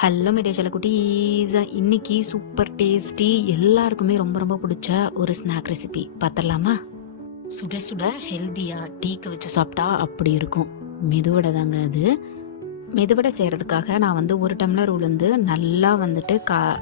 Hello media செல்லக்குட்டீஸ், இன்னைக்கு super tasty எல்லாருக்குமே ரொம்ப ரொம்ப பிடிச்ச ஒரு ஸ்நாக் ரெசிபி பார்த்துடலாமா? சுட சுட ஹெல்த்தியாக டீக்கு வச்சு சாப்பிட்டா அப்படி இருக்கும். மெதுவடை தாங்க அது. மெதுவடை செய்கிறதுக்காக நான் வந்து 1 டம்ளர் உளுந்து நல்லா வந்துட்டு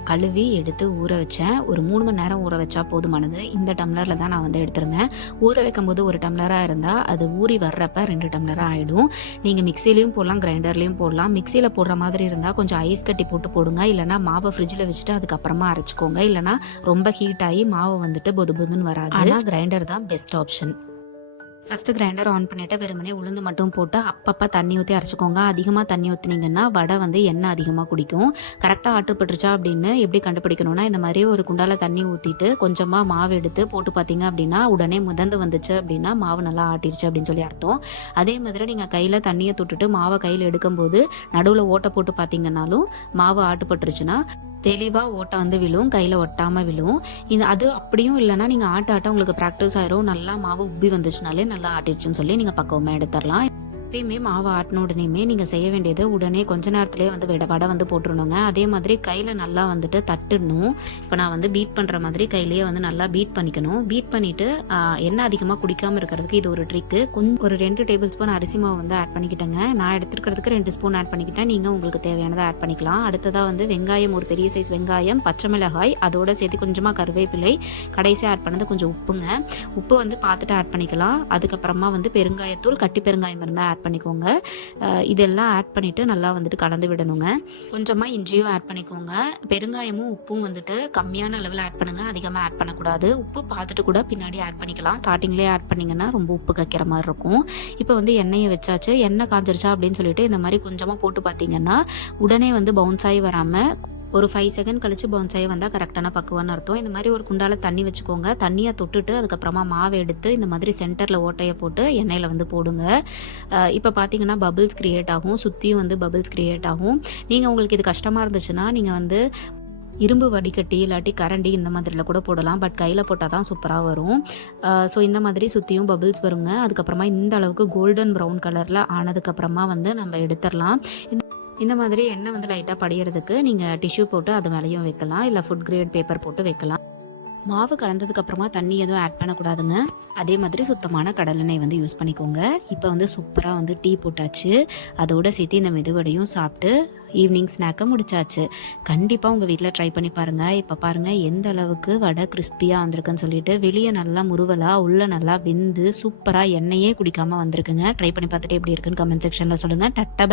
கழுவி எடுத்து ஊற வச்சேன். ஒரு 3 மணி நேரம் ஊற வச்சா போதுமானது. இந்த டம்ளரில் தான் நான் வந்து எடுத்திருந்தேன். ஊற வைக்கும் போது 1 டம்ளராக இருந்தால் அது ஊறி வர்றப்ப 2 டம்ளராக ஆகிடும். நீங்கள் மிக்சிலையும் போடலாம், கிரைண்டர்லேயும் போடலாம். மிக்சியில் போடுற மாதிரி இருந்தால் கொஞ்சம் ஐஸ் கட்டி போட்டு போடுங்க. இல்லைனா மாவை ஃப்ரிட்ஜில் வச்சுட்டு அதுக்கப்புறமா அரைச்சிக்கோங்க. இல்லைனா ரொம்ப ஹீட் ஆகி மாவு வந்துட்டு பொது பொதுன்னு வராது. ஆனால் கிரைண்டர் தான் best option. First grinder on பண்ணிவிட்டு வெறுமனே உளுந்து மட்டும் போட்டு அப்பப்போ தண்ணி ஊற்றி அரைச்சிக்கோங்க. அதிகமாக தண்ணி ஊற்றினீங்கன்னா வடை வந்து எண்ணெய் அதிகமாக குடிக்கும். கரெக்டாக ஆட்டுப்பட்டுருச்சா அப்படின்னு எப்படி கண்டுபிடிக்கணும்னா, இந்த மாதிரி ஒரு குண்டால தண்ணி ஊற்றிட்டு கொஞ்சமாக மாவு எடுத்து போட்டு பார்த்தீங்க அப்படின்னா உடனே முதந்து வந்துச்சு அப்படின்னா மாவு நல்லா ஆட்டிருச்சு அப்படின்னு சொல்லி அர்த்தம். அதே மாதிரி நீங்கள் கையில் தண்ணியை தொட்டுட்டு மாவை கையில் எடுக்கும்போது நடுவில் ஓட்டை போட்டு பார்த்தீங்கன்னாலும் மாவு ஆட்டுப்பட்டுருச்சுன்னா தெளிவாக ஓட்டை வந்து விழும், கையில் ஒட்டாமல் விழும். அது அப்படியும் இல்லைன்னா நீங்கள் ஆட்ட உங்களுக்கு ப்ராக்டிஸ் ஆயிரும். நல்லா மாவு உப்பி வந்துச்சுனாலே நல்லா ஆட்டிடுச்சுன்னு சொல்லி நீங்கள் பக்குவமாக எடுத்துடலாம். எப்பயுமே மாவு ஆட்டின உடனேயுமே நீங்கள் செய்ய வேண்டியது உடனே கொஞ்ச நேரத்துலேயே வந்து வடை வந்து போட்டுருணுங்க. அதே மாதிரி கையில் நல்லா வந்துட்டு தட்டுடணும். இப்போ நான் வந்து பீட் பண்ணுற மாதிரி கையிலேயே வந்து நல்லா பீட் பண்ணிக்கணும். பீட் பண்ணிவிட்டு எண்ணெய் அதிகமாக குடிக்காமல் இருக்கிறதுக்கு இது ஒரு ட்ரிக்கு. ஒரு 2 டேபிள் ஸ்பூன் அரிசி மாவு வந்து ஆட் பண்ணிக்கிட்டேங்க. நான் எடுத்துருக்கிறதுக்கு 2 ஸ்பூன் ஆட் பண்ணிக்கிட்டேன். நீங்கள் உங்களுக்கு தேவையானதை ஆட் பண்ணிக்கலாம். அடுத்ததாக வந்து வெங்காயம், ஒரு பெரிய சைஸ் வெங்காயம், பச்சை மிளகாய், அதோட சேர்த்து கொஞ்சமாக கருவேப்பிலை, கடைசியாக ஆட் பண்ணது கொஞ்சம் உப்புங்க. உப்பு வந்து பார்த்துட்டு ஆட் பண்ணிக்கலாம். அதுக்கப்புறமா வந்து பெருங்காயத்தூள், கட்டி பெருங்காயம் இருந்தால் ஆட் பண்ணிக்கோங்க. இதெல்லாம் ஆட் பண்ணிவிட்டு நல்லா வந்துட்டு கலந்து விடணுங்க. கொஞ்சமாக இஞ்சியும் ஆட் பண்ணிக்கோங்க. பெருங்காயமும் உப்பும் வந்துட்டு கம்மியான அளவில் ஆட் பண்ணுங்கள், அதிகமாக ஆட் பண்ணக்கூடாது. உப்பு பார்த்துட்டு கூட பின்னாடி ஆட் பண்ணிக்கலாம். ஸ்டார்டிங்லேயே ஆட் பண்ணிங்கன்னா ரொம்ப உப்பு கக்கிற மாதிரி இருக்கும். இப்போ வந்து எண்ணெயை வச்சாச்சு. எண்ணெய் காஞ்சிருச்சா அப்படின்னு சொல்லிட்டு இந்த மாதிரி கொஞ்சமாக போட்டு பார்த்தீங்கன்னா உடனே வந்து பவுன்ஸ் ஆகி வராமல் ஒரு 5 செகண்ட் கழிச்சு பவுன்ஸ் ஆகி வந்தால் கரெக்டான பக்குவம்னு அர்த்தம். இந்த மாதிரி ஒரு குண்டால தண்ணி வச்சுக்கோங்க. தண்ணியை தொட்டுட்டு அதுக்கப்புறமா மாவை எடுத்து இந்த மாதிரி சென்டரில் ஓட்டையை போட்டு எண்ணெயில் வந்து போடுங்க. இப்போ பார்த்தீங்கன்னா பபிள்ஸ் க்ரியேட் ஆகும், சுற்றியும் வந்து பபிள்ஸ் க்ரியேட் ஆகும். நீங்கள் உங்களுக்கு இது கஷ்டமாக இருந்துச்சுன்னா நீங்கள் வந்து இரும்பு வடிகட்டி இல்லாட்டி கரண்டி இந்த மாதிரில கூட போடலாம். பட் கையில் போட்டால் தான் சூப்பராக வரும். ஸோ இந்த மாதிரி சுற்றியும் பபிள்ஸ் வருங்க. அதுக்கப்புறமா இந்த அளவுக்கு கோல்டன் ப்ரௌன் கலரில் ஆனதுக்கப்புறமா வந்து நம்ம எடுத்துடலாம். இந்த மாதிரி எண்ணெய் வந்து லைட்டாக படிகிறதுக்கு நீங்கள் டிஷ்யூ போட்டு அது மேலேயும் வைக்கலாம், இல்லை ஃபுட் கிரேட் பேப்பர் போட்டு வைக்கலாம். மாவு கலந்ததுக்கப்புறமா தண்ணி எதுவும் ஆட் பண்ணக்கூடாதுங்க. அதே மாதிரி சுத்தமான கடலெண்ணெய் வந்து யூஸ் பண்ணிக்கோங்க. இப்போ வந்து சூப்பராக வந்து டீ போட்டாச்சு. அதோடு சேர்த்து இந்த மெதுவடையும் சாப்பிட்டு ஈவினிங் ஸ்நாக்கை முடிச்சாச்சு. கண்டிப்பாக உங்கள் வீட்டில் ட்ரை பண்ணி பாருங்கள். இப்போ பாருங்கள் எந்த அளவுக்கு வடை கிறிஸ்பியாக வந்திருக்குன்னு சொல்லிட்டு. வெளியே நல்லா முருவலாக, உள்ளே நல்லா வெந்து சூப்பராக எண்ணெயே குடிக்காமல் வந்திருக்குங்க. ட்ரை பண்ணி பார்த்துட்டு எப்படி இருக்குன்னு கமெண்ட் செக்ஷனில் சொல்லுங்கள். Ta-ta by.